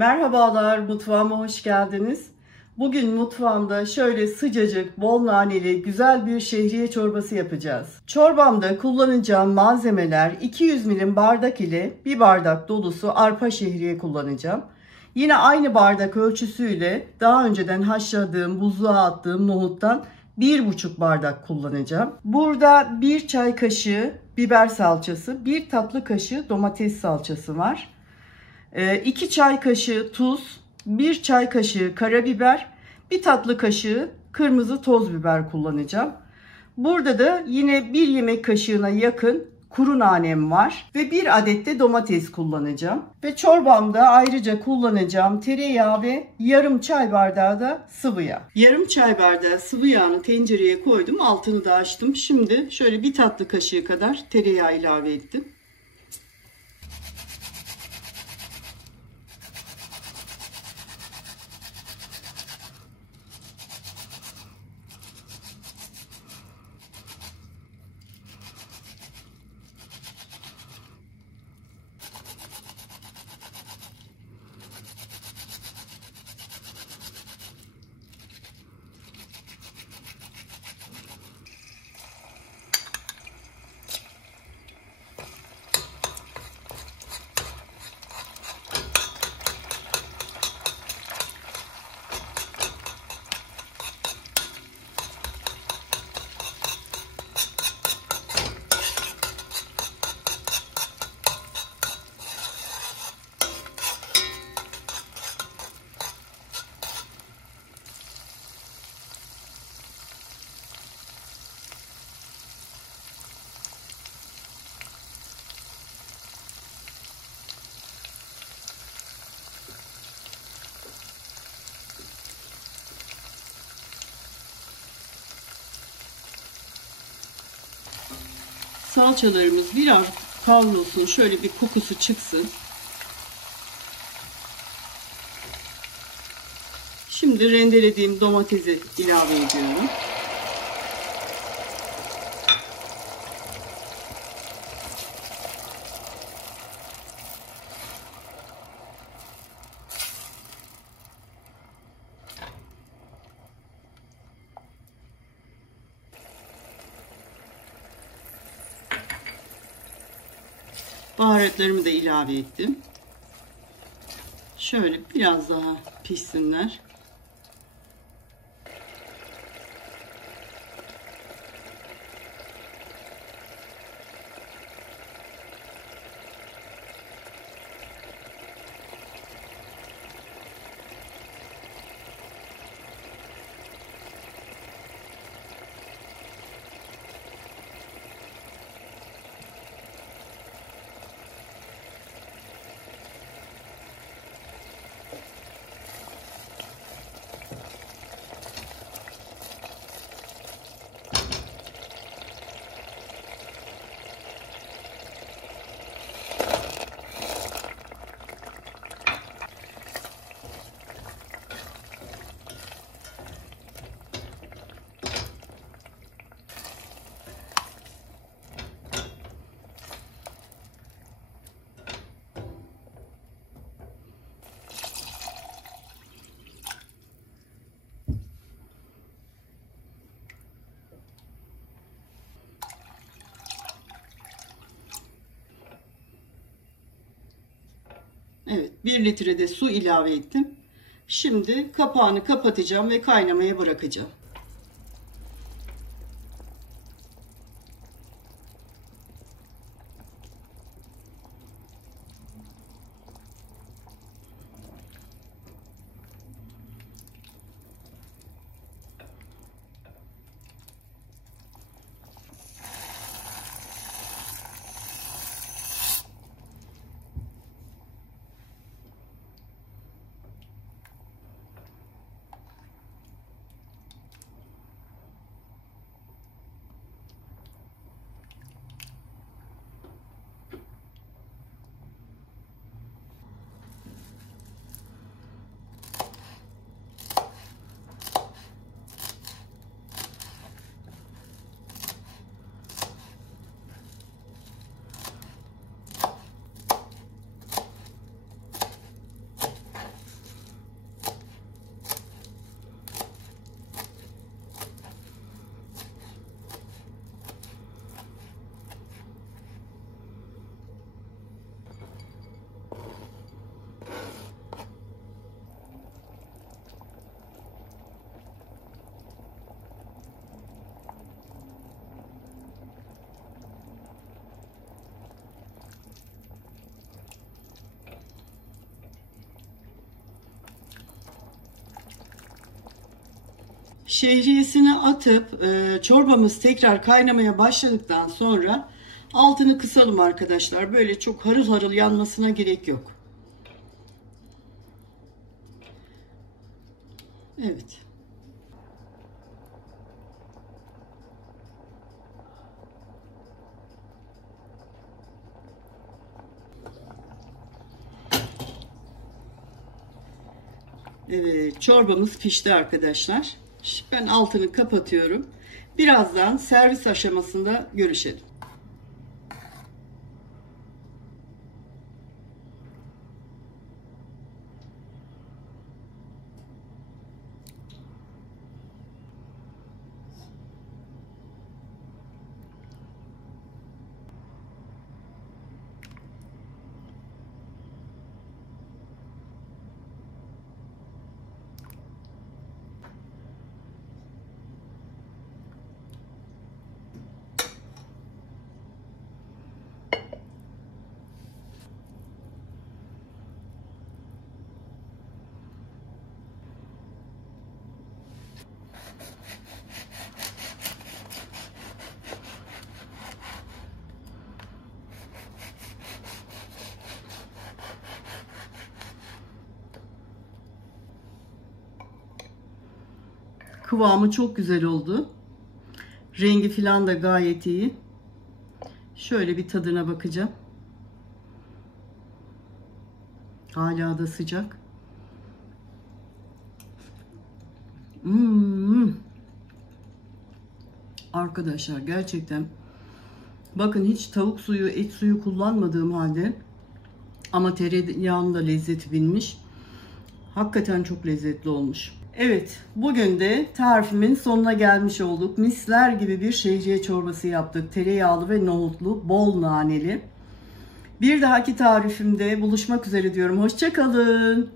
Merhabalar, mutfağıma hoş geldiniz. Bugün mutfağımda şöyle sıcacık, bol naneli, güzel bir şehriye çorbası yapacağız. Çorbamda kullanacağım malzemeler 200 milim bardak ile 1 bardak dolusu arpa şehriye kullanacağım. Yine aynı bardak ölçüsüyle daha önceden haşladığım, buzluğa attığım nohuttan 1,5 bardak kullanacağım. Burada 1 çay kaşığı biber salçası, 1 tatlı kaşığı domates salçası var. 2 çay kaşığı tuz, 1 çay kaşığı karabiber, 1 tatlı kaşığı kırmızı toz biber kullanacağım. Burada da yine 1 yemek kaşığına yakın kuru nanem var ve 1 adet de domates kullanacağım. Ve çorbamda ayrıca kullanacağım tereyağı ve yarım çay bardağı da sıvı yağ. Yarım çay bardağı sıvı yağını tencereye koydum, altını da açtım. Şimdi şöyle 1 tatlı kaşığı kadar tereyağı ilave ettim. Salçalarımız biraz kavrulsun, şöyle bir kokusu çıksın. Şimdi rendelediğim domatesi ilave ediyorum. Baharatlarımı da ilave ettim. Şöyle biraz daha pişsinler. Evet, 1 litre de su ilave ettim. Şimdi kapağını kapatacağım ve kaynamaya bırakacağım. Şehriyesini atıp çorbamız tekrar kaynamaya başladıktan sonra altını kısalım arkadaşlar. Böyle çok harıl harıl yanmasına gerek yok. Evet. Evet, çorbamız pişti arkadaşlar. Ben altını kapatıyorum. Birazdan servis aşamasında görüşelim. Kıvamı çok güzel oldu. Rengi falan da gayet iyi. Şöyle bir tadına bakacağım. Hala da sıcak. Arkadaşlar gerçekten bakın, hiç tavuk suyu, et suyu kullanmadığım halde ama tereyağının da lezzeti binmiş. Hakikaten çok lezzetli olmuş. Evet, bugün de tarifimin sonuna gelmiş olduk. Misler gibi bir şehriye çorbası yaptık. Tereyağlı ve nohutlu, bol naneli. Bir dahaki tarifimde buluşmak üzere diyorum. Hoşça kalın.